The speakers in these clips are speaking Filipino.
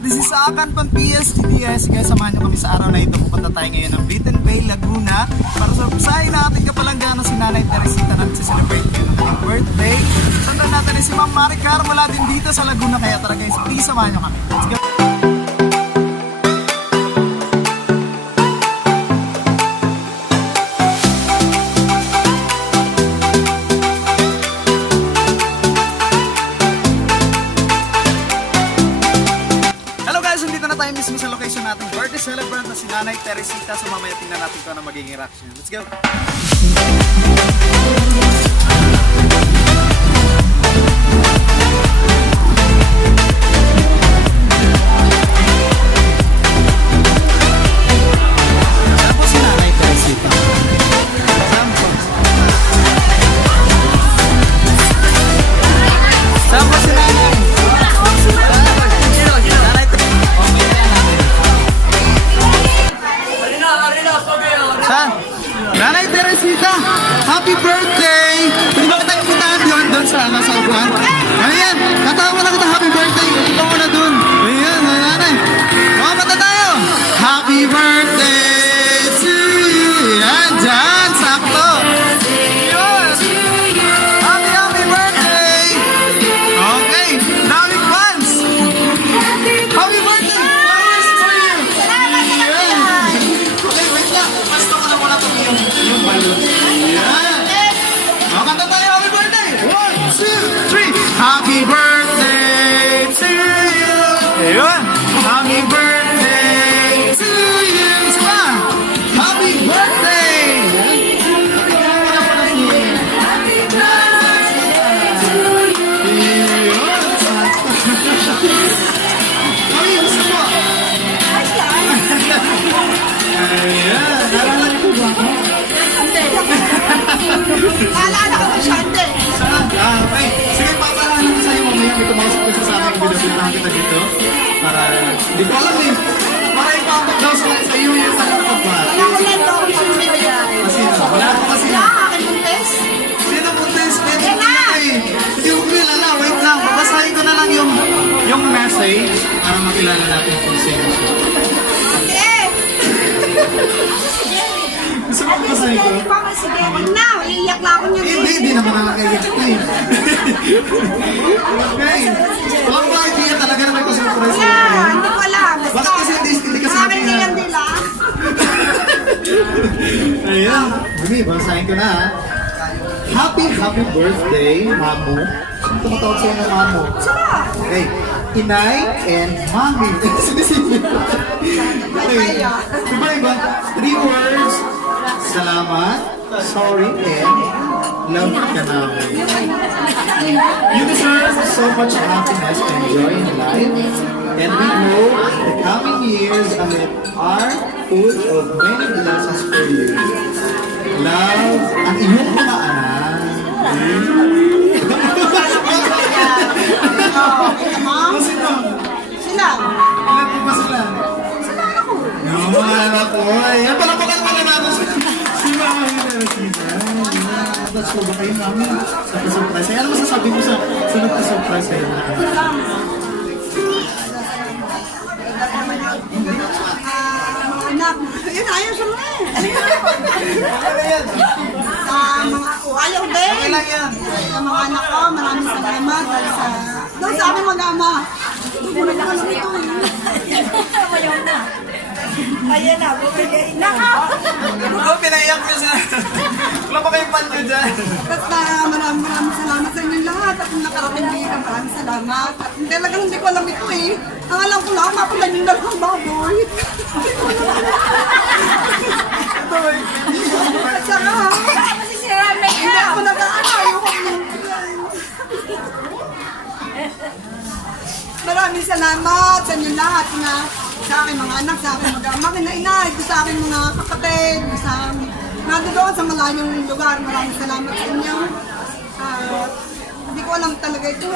This is Akan from PSTDS. Guys, samahan nyo kami sa araw na ito. Pupunta tayo ngayon ng Britain Bay, Laguna para surprisahin natin kapalanggan si Nanay Teresita na nagsiselebrate ngayon ng kanyang birthday. Sundan natin si Ma'am Maricar mula din dito sa Laguna. Kaya tara guys, please samahan nyo kami. Let's go! Mismo sa location natin, birthday celebrant na si Nanay Teresita. So mamaya tingnan natin kung ano magiging reaction. Let's go! Saan po si Nanay Teresita? Saan po? Saan po si Nanay? Nanay Teresita, happy birthday! Pwede ba kita ipuntahan doon sa upuan? Ayan, katawa na kita, happy birthday! Ito ko na doon. Ayan, nanay. Mata tayo! Happy birthday to you! Ayan, dyan, sakto! Happy birthday! Okay, daming fans! Happy birthday! Okay, wait lang. Basta ko na wala itong yung balon. Ayan. Makanta tayo, happy birthday! 1, 2, 3! Happy birthday to you! Ayun! Happy birthday to you! Isa pa! Happy birthday! Happy birthday to you! Ay, gusto mo? Ayan! Nalala niyo ba ako? Naalala ko siya, hindi. Saan? Okay. Sige, papalahan ko sa'yo mamaya. May tumakasok ko sa akin. Binabitahan kita dito. Para, hindi ko alam eh. Para ipapag daw sa iyo yung sa laptop ba? Wala ko lang daw yung sumili yan. Kasi wala ko kasi. Wala, akin yung test. Sino po test? Pwede Yan ko na! eh. Hindi ko kilala. Wait lang. Babasahin ko na lang yung message para makilala natin kung sino siya. Okay. Gusto mo babasahin ko? Sige, wag na. Iiyak lang ako niyan. Hindi naman nakakayak ko eh. Okay. Walang mga idea talaga na may kusurprise Wala, sa'yo. hindi ko alam. Bakit kasi hindi ka sabi Akin na? niyan nila. Ayan. Mami, basahin ko na ha. Happy birthday, Mamo. Sino tumatawag sa'yo ng Mamo? Sila. Okay. Inay and Mami. Sinisili. Okay. Iba. 3 words. Salamat, sorry, and love ka namin. You deserve so much happiness and joy in life. And we hope the coming years are full of many blessings for you. Love ang iyong mga anak. Sino? Sila. Ilan po ba sila? Sila ako. Yung mga anak ko. Ayan, palapakan mo na natin si Mama Teresita. That's ko ba kayo namin sa pa-surprise? Ano masasabi mo sa nagpa-surprise kayo na kami? Mga anak. Yun, ayaw siya mga eh. Ano yan? Mga ako, ayaw din. Okay lang yan. Sa mga anak ko, maraming salamat. Dahil sa, doon sa aming mag-ama. Wala ka lang ito eh. Ayaw na. Ayan na, bumigay na. Oh, pinaiyak ka siya. Wala pa kayong pan ko dyan. Basta maraming salamat sa inyo lahat. At kung nakarating dito, maraming salamat. At talagang hindi ko alam ito eh. Ang alam ko lang, mapulan yung dalawang baboy. At saka, hindi ako nag-aarayo. Maraming salamat sa inyo lahat na sa aking mga anak, sa aking mag-ama, kinainay, sa aking mga kapatid, sa doon sa malayong lugar. Maraming salamat sa inyo. Hindi ko alam talaga ito.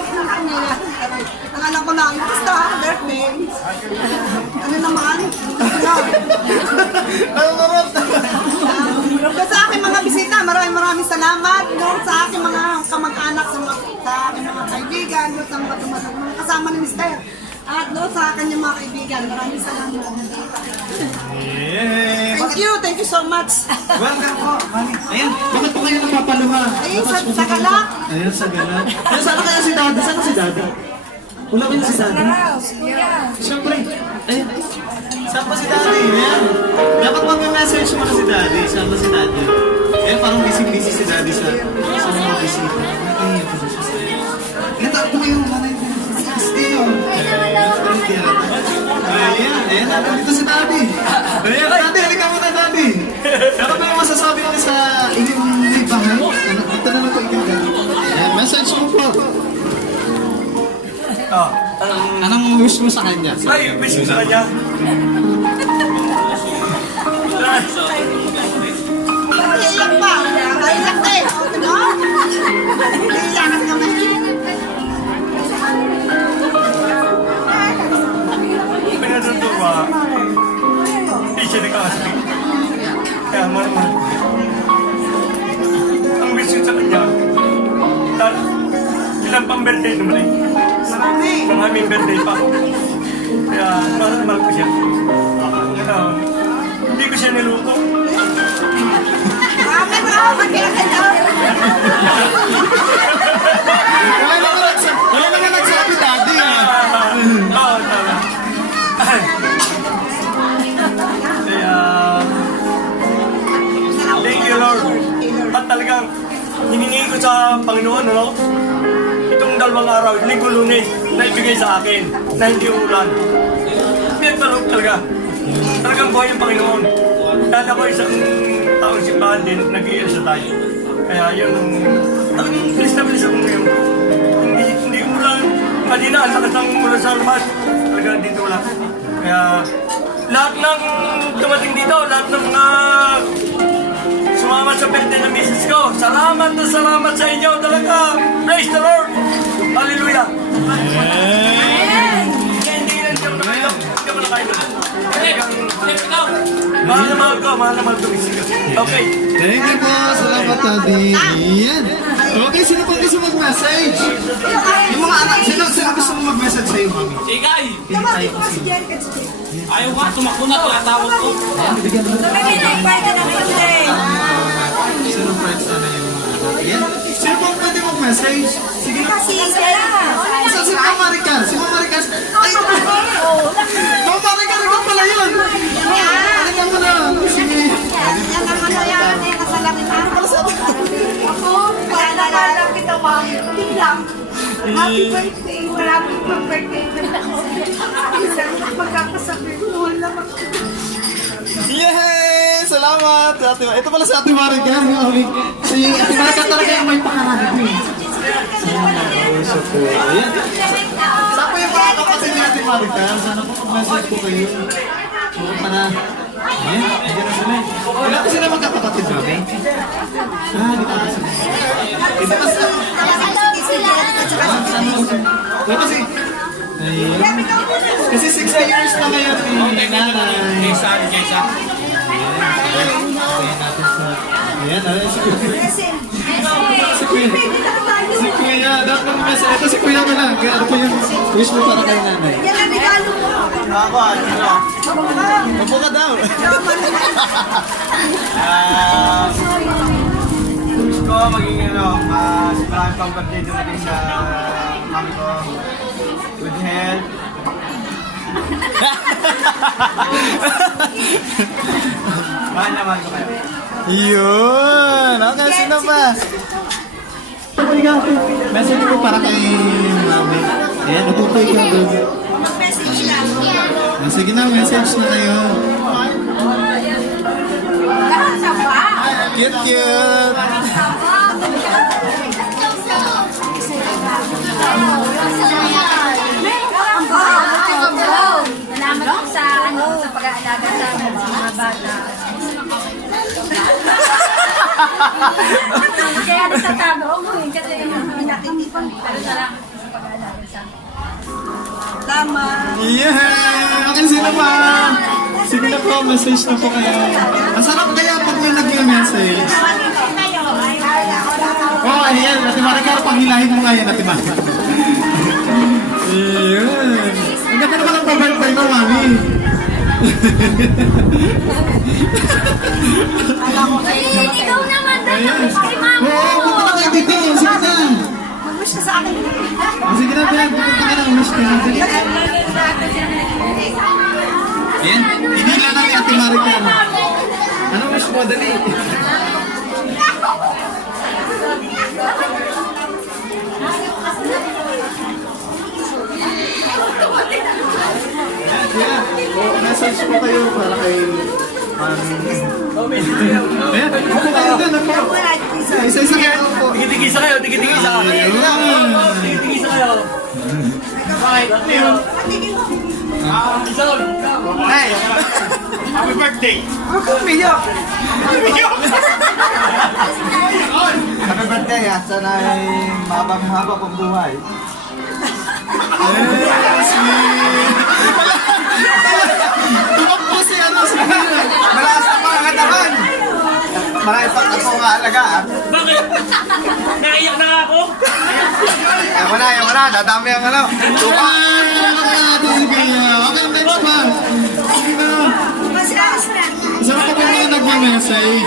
Ang alam ko na, basta birthday. Ano naman? Sa aking mga bisita, maraming salamat. Doon sa aking mga kamag-anak, sa aking mga kaibigan, doon sa mga kasama ni Mr. At doon sa kanyang mga kaibigan, maraming salamat. Yeah. Thank you so much. Welcome po. Ayan, bakit po kayo napapaluha? Ayun, sa galak. Ayan, sa galak. Ayan, saan kaya si Dada? Saan si Dada? Wala ba na si Dada? Siyempre. Ayan. Saan pa si Daddy? Ayan. Dapat mag-message mo na si Daddy. Saan pa si Daddy? Ayan, parang busy-busy si Daddy sa mga bisita. Ayan, po siya sa ayan, tapo mo yung mga Steve. Ayan, ayan, nandito si Daddy. Ayan, Daddy, halika muna, Daddy. Ano ba yung masasabi mo sa inyong libahan? Ito na lang po ikaw, Daddy. Ayan, message mo po. Anong wish mo sa kanya? Ay, wish ko sa kanya. Iyak pa. Iyak na eh. Ano? Iyak naman. Pinatutuwa. Hindi siya nakakasali. Kaya mahal. Ang wish ko sa kanya, dahil ilang pang birthday naman eh. Marami. Pang aming birthday pa. Kaya mahal ko siya. Hindi ko siya niluto. Marami. Wala naman nagsabi, Daddy. Oo, tama. Kaya, thank you, Lord. At talagang hiningi ko sa Panginoon, no? Itong 2 araw, linggo lunes, na ibigay sa akin, na hindi ulan. Pinagtalog talaga. Talagang buhay yung Panginoon. Dahil ako isang taong simbahan din, nag-iisa tayo. Kaya yun, talagang bilis na bilis ako ngayon. Hindi ko lang, kanina, ang lakas ng mula sa labas. Talagang dito wala. Kaya, lahat ng dumating dito, lahat ng mga sumama sa birthday ng misis ko, salamat na salamat sa inyo talaga. Praise the Lord. Hallelujah. Hindi lang siya nakailo. Hindi ako nakailo. Mahal na mahal ko. Okay. Thank you po. Salamat, Daddy. Yan. Okay, sino pa gusto mag-message? Yung mga anak, sino gusto mo mag-message sa'yo, Mami? Ikay! Tawagin ko si Jerica. Ayaw nga, tumakbo na, tumatawag ko. Sino friends na yung mga anak? Yan. Sino po pwede mag-message? Sige na. Si Mama Maricar. Si Mama Maricar. Ay, Mama Maricar, ikaw pala yun. Halika mo na. Sige. Yan naman na yan. Kasalanan ko sa ako. Paalala kita, Mami. Tingnan. Happy birthday. Maraming birthday. Isang magkakasabi ko. Wala Yay! Salamat! Ito pala si Ate Maricar. Si Ate Maricar talaga yung may pangarap ko. Ayan. Saan po yung mga kapatid ni Ate Maricar? Sana po mag-message po kayo. Pupunta na. Ayan, nandiyan na sila. Wala po sila magkakapatid kami. Dito na sila. Ito kasi... Wala kasi... Ayun. Kasi 60 years na ngayon ni nanay. Kaysa. Ayan, si Kuya. Si Kuya, dapat mag-message. Ito si Kuya mo lang. Kaya ano po yung wish mo para kay nanay? yan ang regalo mo. Ako, ano? Opo ka daw. Gusto ko maging maraming pang birthday dumating sa mami ko. Good health. Mahal ko kayo. Yun! Okay, sino ba? Ikaw, message ko para kay mami. Ayan, natutoy ka doon. Mag-message lang. Sige na, message na kayo. Lahat sa ba? Cute! Salamat po sa pag-aalaga sa mga bata. Kaya nagtatago ako kasi nakikipang pero salamat po sa pag-aalaga sa amin. Salamat. Yeah! Okay, sino pa? Sige na po, message na po kayo. Masarap kaya pag may nag-message. Oh, ayan. Ate Maricar, panghilahin mo nga yan, Ate Maricar. Ayun. Ang ganda naman ang pa-birthday mo, mami. Ikaw naman dahil kay mama Oo, ko. punta na kayo dito. Sige na. Mag-wish ka sa akin. Sige na, Pin. Punta ka na. Wish ka na. Ayan. Hinila na ni Ate Maricar. Ano wish mo? Dali. Kuya, message po kayo para kay Ayan, upo kayo dun. Upo. Isa-isa kayo. Upo. Tigit-tigisa kayo, tigit-tigisa. Tigit-tigisa kayo. Bakit? Isa lang. Hey! Happy birthday! Happy birthday at sana ay mabang-haba pang buhay. Tumakbo si ano si Kuya. Malakas na mga katawan! Marami pang ako nga alagaan. Bakit? Naiyak na ako? Yan mo na, dadami ang ano. Tuka! Okay, next one. Sige na. Saan ka ba mga nagme-message?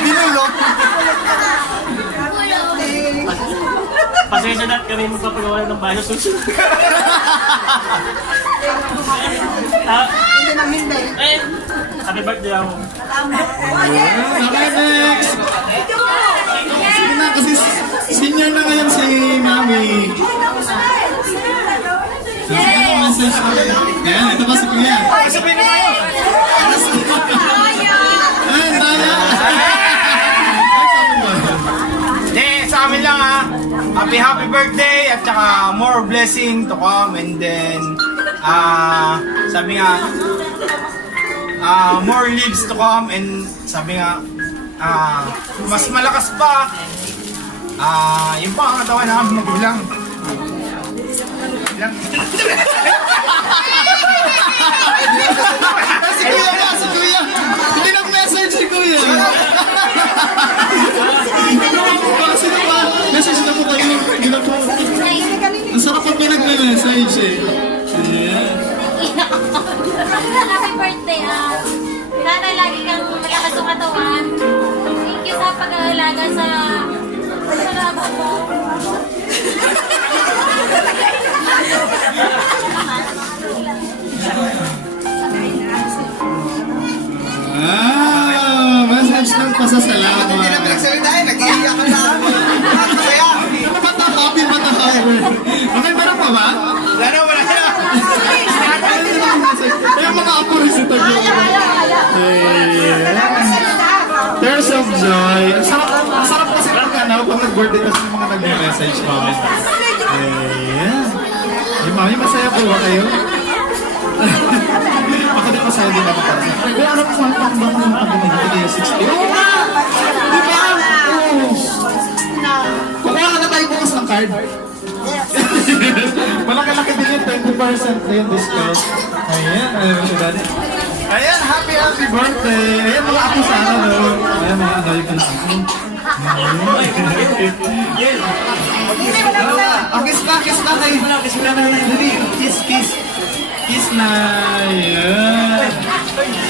Binulog! Pasensya na kami magpapagawa ng bahay sa susunod. Eh, happy birthday ako. Okay, next. Sige na, kasi senior na ngayon si Mami. Sige na, message ko. Ayan, ito pa si Kuya. Sabihin na kayo! Ay, Daya. Sa amin lang ha. Happy birthday at saka more blessing to come and then sabi nga more lives to come and sabi nga mas malakas pa yung pangatawan namin magulang. Si Kuya ba? Si Kuya. Hindi nag-message si Kuya. Sino ba? Message na po kayo. Hindi na po. Ang sarap pag may nag-message eh. Yeah. Happy birthday, sana lagi kang malakas ang katawan. Thank you sa pag-aalaga sa salamat mo. Message ng pasasalamat. Hindi na pinagsalita eh, nag-iiyak ka na. Kaya, Ano ba ito? Happy ba ito? Okay, meron pa ba? wala na. Ay, mga apo rin si Tagyo. Tears of joy. Ang sarap kasi pag pag nag-birthday kasi yung mga nag-message mami. Ayan. Yung mami, masaya po ba kayo? Ako din masaya din ako para sa. Pero ano kung ano ba kung pag-ibig kayo 60? Oo nga! Di ba? Oo. Kukuha ka na tayo bukas ng card. Malaki-laki din yun, 20% na yung discount. Ayan, ayaw siya dati. Ayan, happy birthday! Ayan, mga ako sa ano, no? Ayan, mga ano yung anak ko. Kiss na kayo. Kiss na kayo. Dali, kiss. Kiss na. Ayan.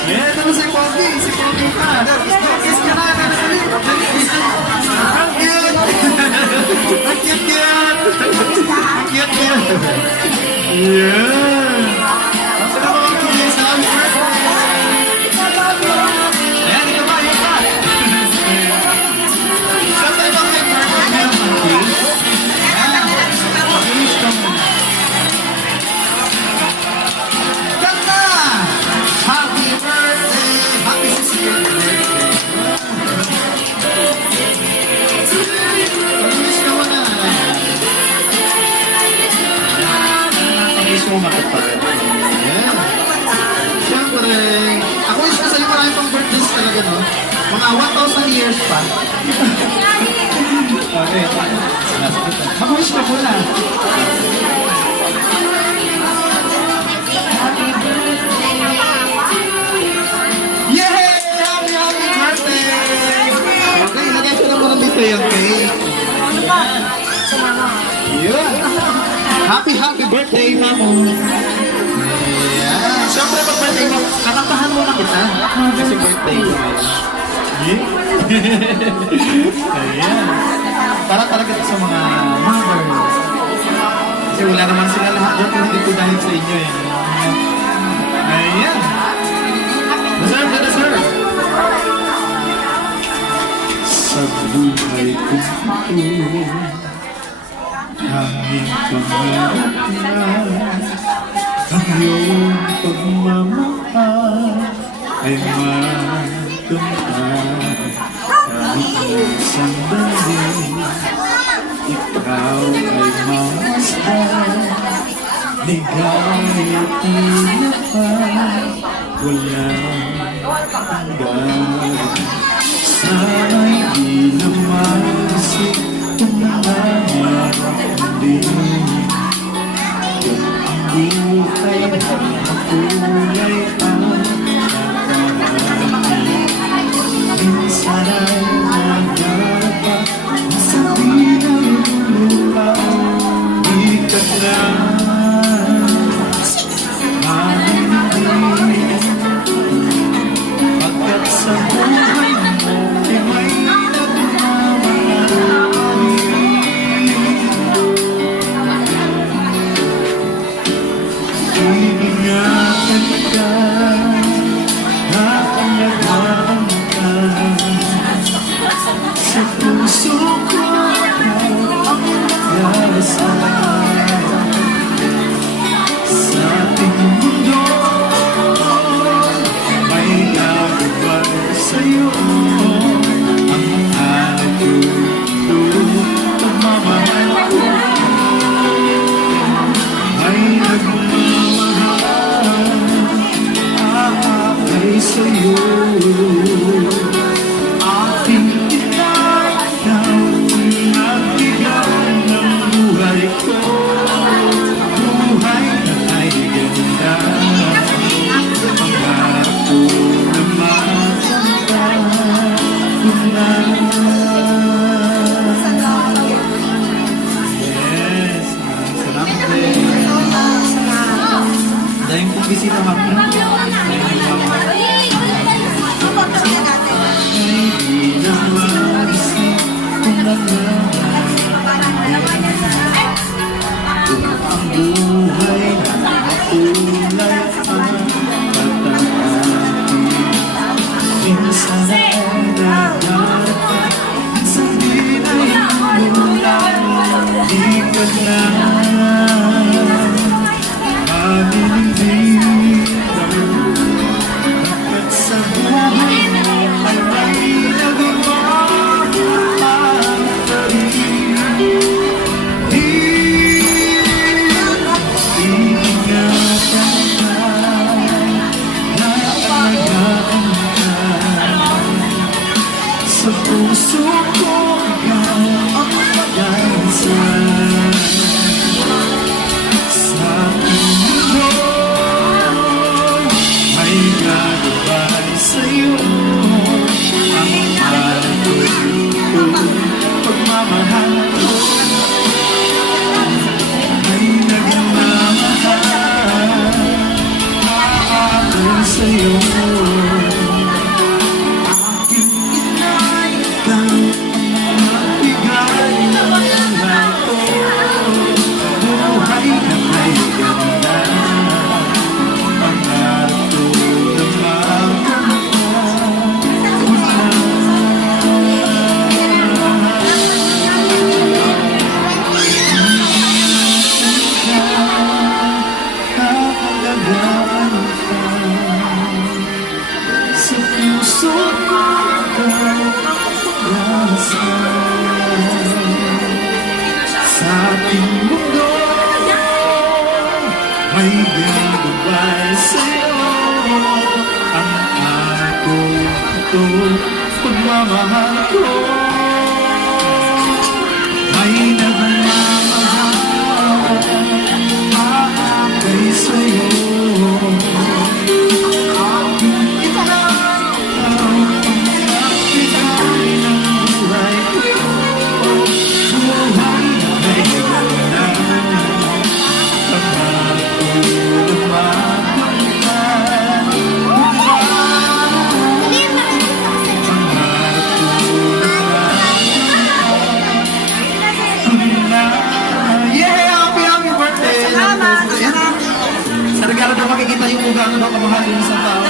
Ayan, ito si Pogi. Si Pogi ka. Kiss ka na. Dali, kiss na. Ang cute. Ang cute. Yeah. Ang sarap mga kiss. Happy birthday. Ayan, ito ba? Saan tayo ba kayo birthday niya, Pogi? Kiss ka mo. Ganda! Happy birthday! Happy 60th birthday! Pag-miss ka mo na. Pag-miss mo makapag. Yeah. Siyempre, ako wish ko sa'yo marami pang birthdays talaga, no? Mga 1,000 years pa. Okay. Mag-wish ka po na. Yay! Happy birthday! Okay, ilagay ko na muna dito yung cake. Ayun. Happy birthday, Mamo. Ayan. Siyempre, pag birthday mo, kakantahan mo na kita. Kasi birthday ko. Yeah. Ayan. Para talaga sa mga mothers. Kasi wala naman sila lahat dyan kung hindi ko dahil sa inyo eh. Ayan. Deserve na deserve. Sa buhay ko ito, hanging pangarap na ang iyong pagmamahal ay makamtan. Kahit sandali, ikaw ay mamasdan. Ligaya tinapan, walang hanggan. Sana'y di na maisip kung nangyari. Kung ang buhay na kulay ang nakahati. Minsan ay nagarapa, masabi ng lupa, di ka lang manindig. Pagkat sa buhay mo ay may iingatan ka, haalagaan ka. Sa puso ko ang nag-aasal. Sa ating mundo may nagabay sa'yo. Ang mahal ko, pagmamahal ko ay nagmamahal, aakay sa'yo. Aking tinataw, nagbigay ng buhay ko. Buhay na ay ganda, pangarap ko na makamtan mo na. Yes, salamat din. Dahil kong bisita kami. Hindi na maisip kung ang buhay na kulay ang patahati. Minsan ay nagdata, minsan din ay umulan. Di ka lang manindigan. Bakit sa buhay mo ay may nagmamahal pa rin? Iingatan ka, naalagaan ka. Sa puso ko ikaw ang mag-aasal. Sa aking mundo may gagabay sa'yo. Ang mahal ko, pagmamahal ko ay nagmamahal, aakay sa'yo. Aking inaitan, magbigay ng buhay ko. Buhay na may ganda, pangarap ko na makamtan mo na. Haalagaan ka. Sa puso ko ikaw ang pag-aasal. Sa ating mundo may gagabay sa'yo. Ang mahal ko ito, pagmamahal ko ay nagmamahal, aakay sa'yo. Aking italaw, nagbigay ng buhay ko. Buhay na may ganda, Para daw makikita yung kung gaano daw kamahal yung isang tao.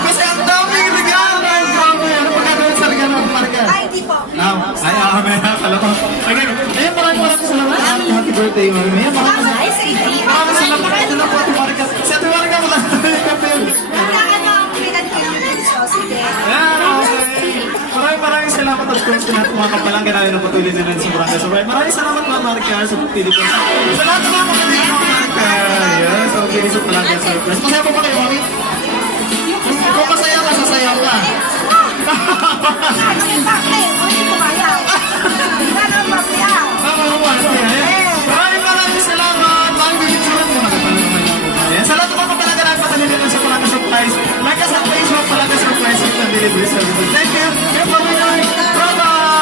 Kasi ang daming regalo na yung grabe. Ano pa gagawin sa regalo ng Marika? Ay, di po. Ay, may salamat. Okay, ayun, maraming salamat. Happy birthday, Mami. Maraming salamat. Ay, sa hindi. Maraming salamat. Ito na po, Ate Marika. Si Ate Marika, wala na yung kape. Wala ka na ang pinag-kilig. So, sige. Ayan, okay. Maraming salamat at friends ko natin mga kapalangga namin na patuloy din sa Barangay Survive. Maraming salamat mga Marika sa pagpili ko. Sa lahat ng mga kapatid mga Marika. Yes, okay, sa Barangay Survive. Masaya po ba kayo, Mami?